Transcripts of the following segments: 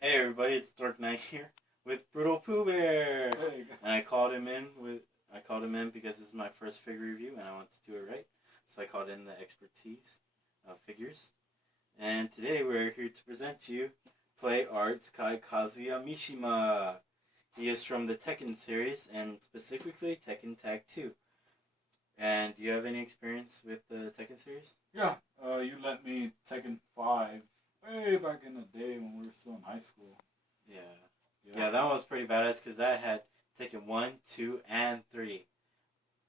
Hey everybody, it's Dark Knight here with BurtalPoohBear, There you go. and I called him in because this is my first figure review and I want to do it right. So I called in the expertise of figures, and today we're here to present you Play Arts Kai Kazuya Mishima. He is from the Tekken series and specifically Tekken Tag 2. And do you have any experience with the Tekken series? Yeah, you let me Tekken 5 way back in the day when we were still in high school. Yeah. Yeah, that one was pretty badass because that had Tekken 1, 2, and 3.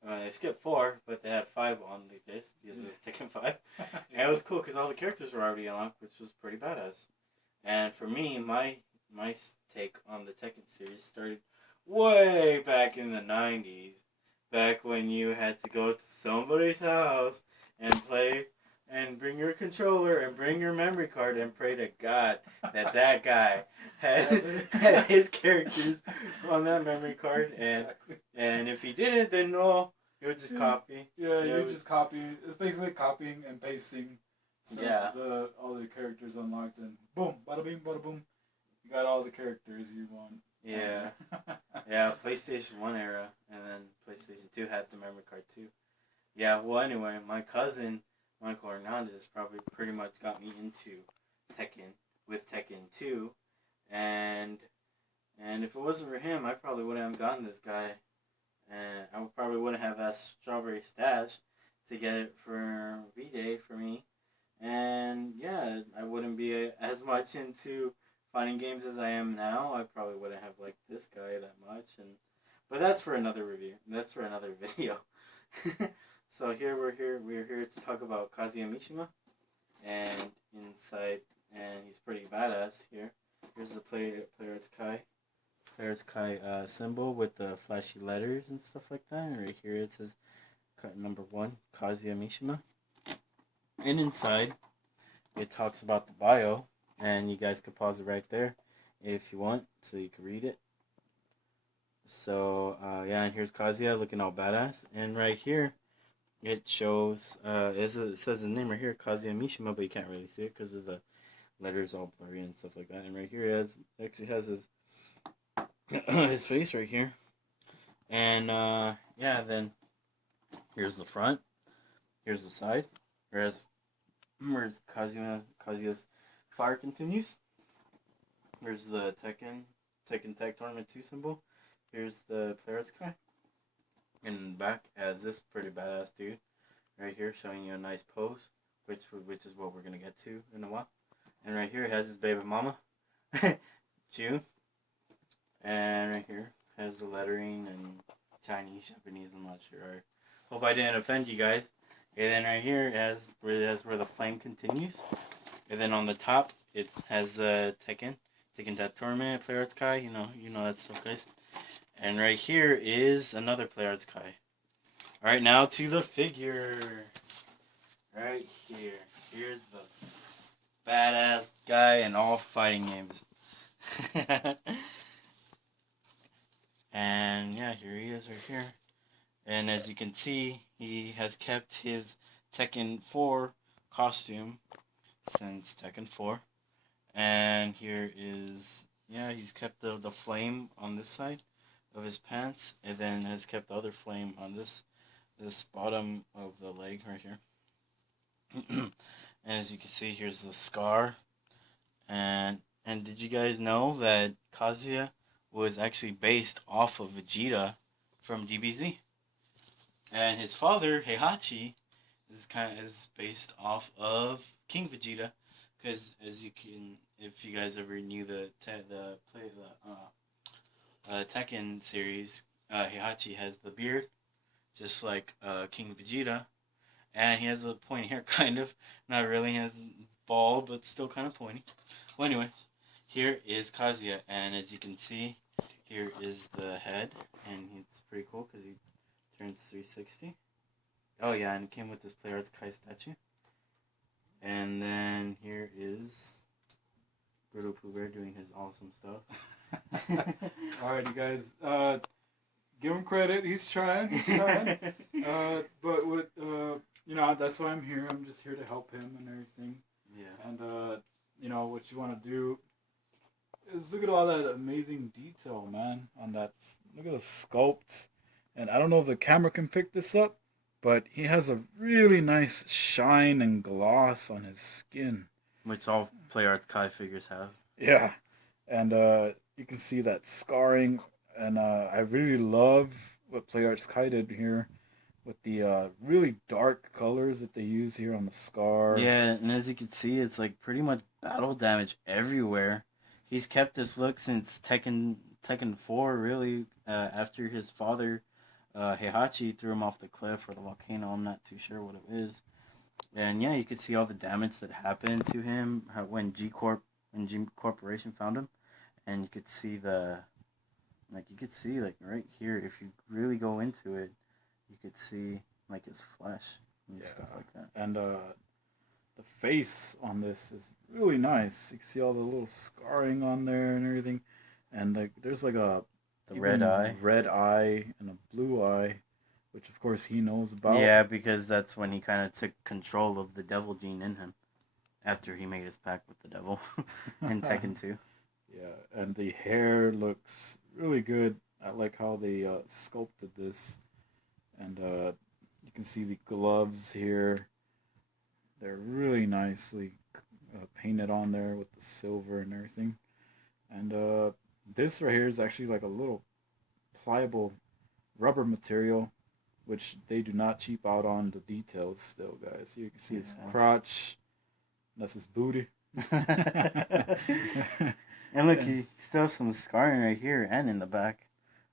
They skipped 4, but they had 5 on the disc because it was Tekken 5. And it was cool because all the characters were already unlocked, which was pretty badass. And for me, my take on the Tekken series started way back in the 90s. Back when you had to go to somebody's house and play and bring your controller and bring your memory card and pray to God that guy had his characters on that memory card, and Exactly. and if he didn't, then no, he would just copy. Yeah, you just copy. It's basically copying and pasting. Yeah. All the characters unlocked and boom, bada bing, bada boom. You got all the characters you want. Yeah. Yeah, PlayStation 1 era, and then PlayStation 2 had the memory card too. Yeah, well, anyway, my cousin, Michael Hernandez, probably pretty much got me into Tekken with Tekken 2, and and if it wasn't for him, I probably wouldn't have gotten this guy, and I probably wouldn't have asked Strawberrystach to get it for V-Day for me, and yeah, I wouldn't be as much into fighting games as I am now. I probably wouldn't have liked this guy that much, and but that's for another review. That's for another video. So we're here to talk about Kazuya Mishima, and inside, and he's pretty badass here. Here's the Player's Kai symbol with the flashy letters and stuff like that. And right here it says number 1, Kazuya Mishima. And inside, it talks about the bio, and you guys could pause it right there if you want, so you can read it. So yeah, and here's Kazuya looking all badass, and right here it shows it says his name right here, Kazuya Mishima, but you can't really see it because of the letters all blurry and stuff like that. And right here actually has his his face right here, and yeah, then here's the front, here's the side, where's Kazuya's fire continues. Here's the Tekken Tag Tournament 2 symbol. Here's the Player's Kai. In the back as this pretty badass dude right here, showing you a nice pose, which is what we're gonna get to in a while. And right here has his baby mama, June. And right here has the lettering and Chinese, Japanese. I'm not sure. I hope I didn't offend you guys. And then right here has where the flame continues. And then on the top it has the Tekken Tag Tournament, Player Arts Kai. You know that stuff, guys. And right here is another Player Arts Kai. Alright, now to the figure. Right here. Here's the badass guy in all fighting games. And yeah, here he is right here. And as you can see, he has kept his Tekken 4 costume since Tekken 4. And here is, yeah, he's kept the flame on this side of his pants, and then has kept the other flame on this bottom of the leg right here. And as you can see, here's the scar. And did you guys know that Kazuya was actually based off of Vegeta from DBZ? And his father, Heihachi, is based off of King Vegeta, because as you can, if you guys ever knew the Tekken series, Heihachi has the beard, just like King Vegeta, and he has a pointy hair, kind of. Not really, he has bald, but still kind of pointy. Well, anyway, here is Kazuya, and as you can see, here is the head, and it's pretty cool because he turns 360. Oh yeah, and it came with this Player Arts Kai statue. And then here is BurtalPoohBear doing his awesome stuff. Alrighty, guys. Give him credit. He's trying. But with that's why I'm here. I'm just here to help him and everything. Yeah. And what you want to do Just look at all that amazing detail, man. On that, look at the sculpt. And I don't know if the camera can pick this up, but he has a really nice shine and gloss on his skin. Which all Play Arts Kai figures have. Yeah, and you can see that scarring, and I really love what Play Arts Kai did here with the really dark colors that they use here on the scar. Yeah, and as you can see, it's like pretty much battle damage everywhere. He's kept this look since Tekken 4, really, after his father, Heihachi, threw him off the cliff or the volcano. I'm not too sure what it is. And yeah, you could see all the damage that happened to him when G Corporation found him. And you could see like right here, if you really go into it, you could see like his flesh and stuff like that. And the face on this is really nice. You can see all the little scarring on there and everything. And like there's like the red eye and a blue eye, which of course he knows about. Yeah, because that's when he kind of took control of the devil gene in him after he made his pact with the devil in Tekken 2. Yeah, and the hair looks really good. I like how they sculpted this. And you can see the gloves here. They're really nicely painted on there with the silver and everything. And this right here is actually like a little pliable rubber material, which they do not cheap out on the details still, guys. You can see his crotch. That's his booty. And look, he still has some scarring right here and in the back.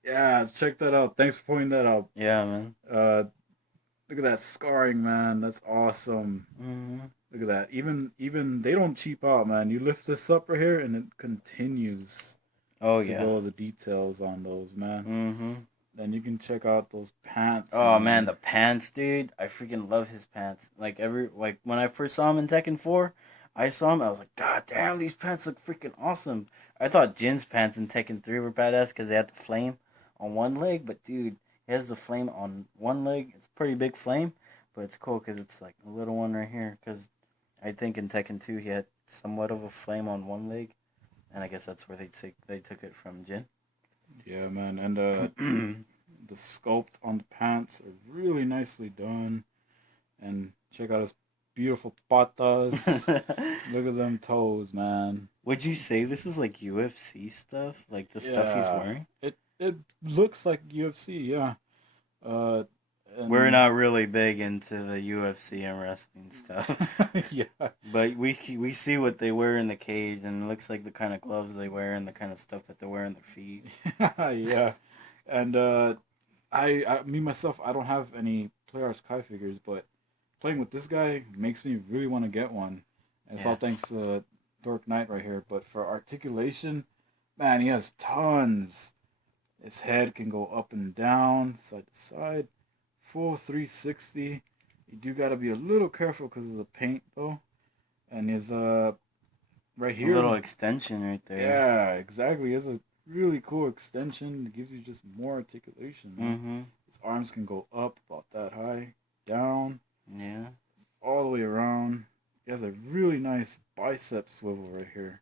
Yeah, check that out. Thanks for pointing that out. Yeah, man. Look at that scarring, man. That's awesome. Mm-hmm. Look at that. Even they don't cheap out, man. You lift this up right here, and it continues. Oh to go the details on those, man. Mm-hmm. Then you can check out those pants. Oh man, the pants, dude! I freaking love his pants. Like when I first saw him in Tekken 4, I saw him. I was like, God damn, these pants look freaking awesome. I thought Jin's pants in Tekken 3 were badass because they had the flame on one leg, but dude, he has the flame on one leg. It's a pretty big flame, but it's cool because it's like a little one right here. Because I think in Tekken 2 he had somewhat of a flame on one leg, and I guess that's where they took it from Jin. Yeah, man, and the sculpt on the pants are really nicely done. And check out his beautiful patas. Look at them toes, man. Would you say this is like UFC stuff? Like the stuff he's wearing? It looks like UFC, yeah. We're not really big into the UFC and wrestling stuff. Yeah. But we see what they wear in the cage, and it looks like the kind of gloves they wear and the kind of stuff that they wear on their feet. Yeah. And I me myself, I don't have any Play Arts Kai figures, but playing with this guy makes me really want to get one. And it's all thanks to Dork Knight right here. But for articulation, man, he has tons. His head can go up and down, side to side. Full 360. You do got to be a little careful because of the paint, though. And his, right here. A little extension right there. Yeah, exactly. He has a really cool extension. It gives you just more articulation. Mm-hmm. His arms can go up about that high, down. Yeah. All the way around. He has a really nice bicep swivel right here.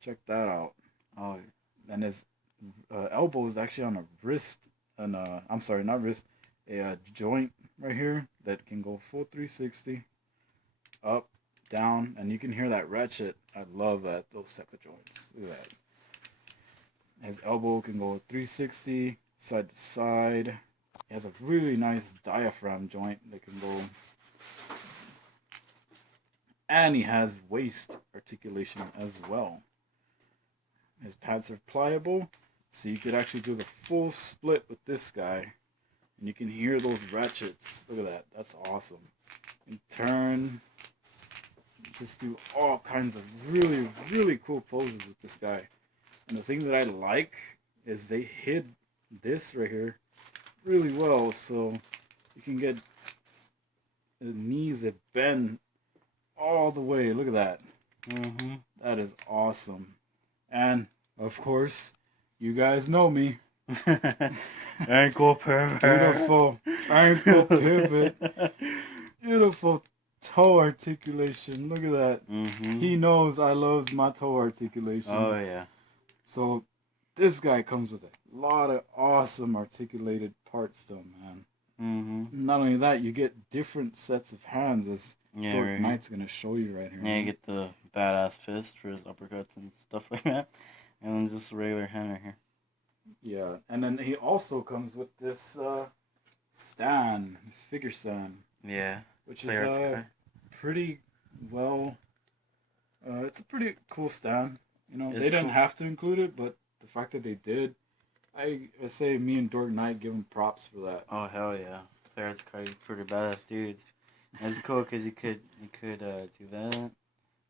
Check that out. Oh. And his elbow is actually on a wrist. And I'm sorry, not wrist. A joint right here that can go full 360. Up, down. And you can hear that ratchet. I love that. Those type of joints. Look at that. His elbow can go 360, side to side. He has a really nice diaphragm joint that can go. And he has waist articulation as well. His pads are pliable, so you could actually do the full split with this guy. And you can hear those ratchets. Look at that. That's awesome. And turn. Just do all kinds of really, really cool poses with this guy. And the thing that I like is they hid this right here really well, so you can get the knees that bend all the way. Look at that. Mm-hmm. That is awesome. And of course, you guys know me. Ankle pivot. Beautiful ankle pivot. Beautiful toe articulation. Look at that. Mm-hmm. He knows I loves my toe articulation. Oh yeah. So this guy comes with a lot of awesome articulated parts to him, man. Mm-hmm. Not only that, you get different sets of hands, as Yeah, Dork right. Knight's gonna show you right here. Yeah, you get the badass fist for his uppercuts and stuff like that, and then just a regular hand right here. Yeah, and then he also comes with this stand, his figure stand. Yeah, which is pretty well. It's a pretty cool stand. You know, It's they didn't cool. have to include it, but the fact that they did, I say me and Dork Knight give them props for that. Oh hell yeah, Pirates Card, pretty badass dudes. And it's cool because you could do that,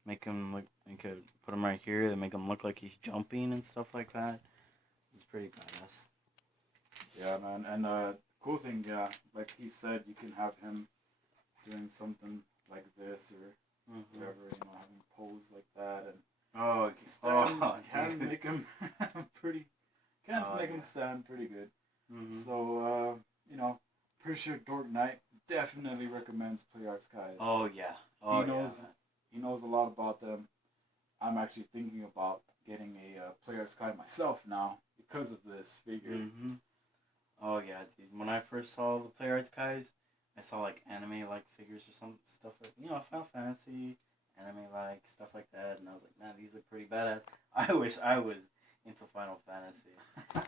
make him look. You could put him right here and make him look like he's jumping and stuff like that. It's pretty badass. Yeah, man. And cool thing, yeah, like he said, you can have him doing something like this or whatever, you know, having pose like that, and can make him pretty. Make him stand pretty good. Mm-hmm. So you know, pretty sure Dork Knight definitely recommends Play Arts guys. Oh yeah. He knows a lot about them. I'm actually thinking about getting a Play Arts guy myself now because of this figure. Mm-hmm. Oh yeah, dude. When I first saw the Play Arts guys, I saw like anime like figures or some stuff like Final Fantasy, anime like stuff like that, and I was like, man, these look pretty badass. I wish I was into Final Fantasy.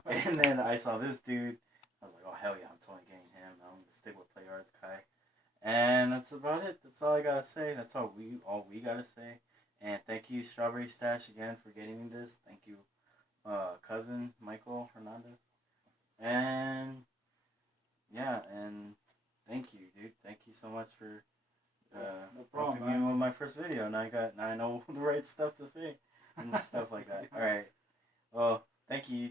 And then I saw this dude. I was like, oh hell yeah, I'm totally getting him. I'm gonna stick with Play Arts Kai. And that's about it. That's all I gotta say. That's all we gotta say. And thank you, Strawberrystach, again for getting me this. Thank you, cousin Michael Hernandez. And yeah, and thank you, dude. Thank you so much for no problem, helping me with my first video. Now I know the right stuff to say and stuff like that. All right. Well, thank you,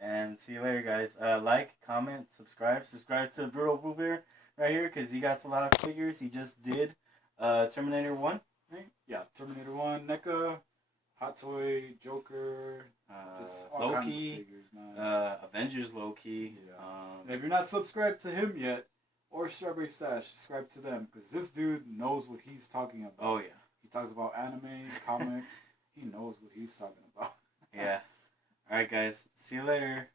and see you later, guys. Like, comment, subscribe to BurtalPoohBear right here because he got a lot of figures. He just did Terminator 1, right? Yeah, Terminator 1, NECA, Hot Toy, Joker, just all kinds of Loki, figures, man. Avengers Loki. Yeah. And if you're not subscribed to him yet, or Strawberrystach, subscribe to them because this dude knows what he's talking about. Oh yeah. He talks about anime, comics. He knows what he's talking about. Yeah. All right, guys. See you later.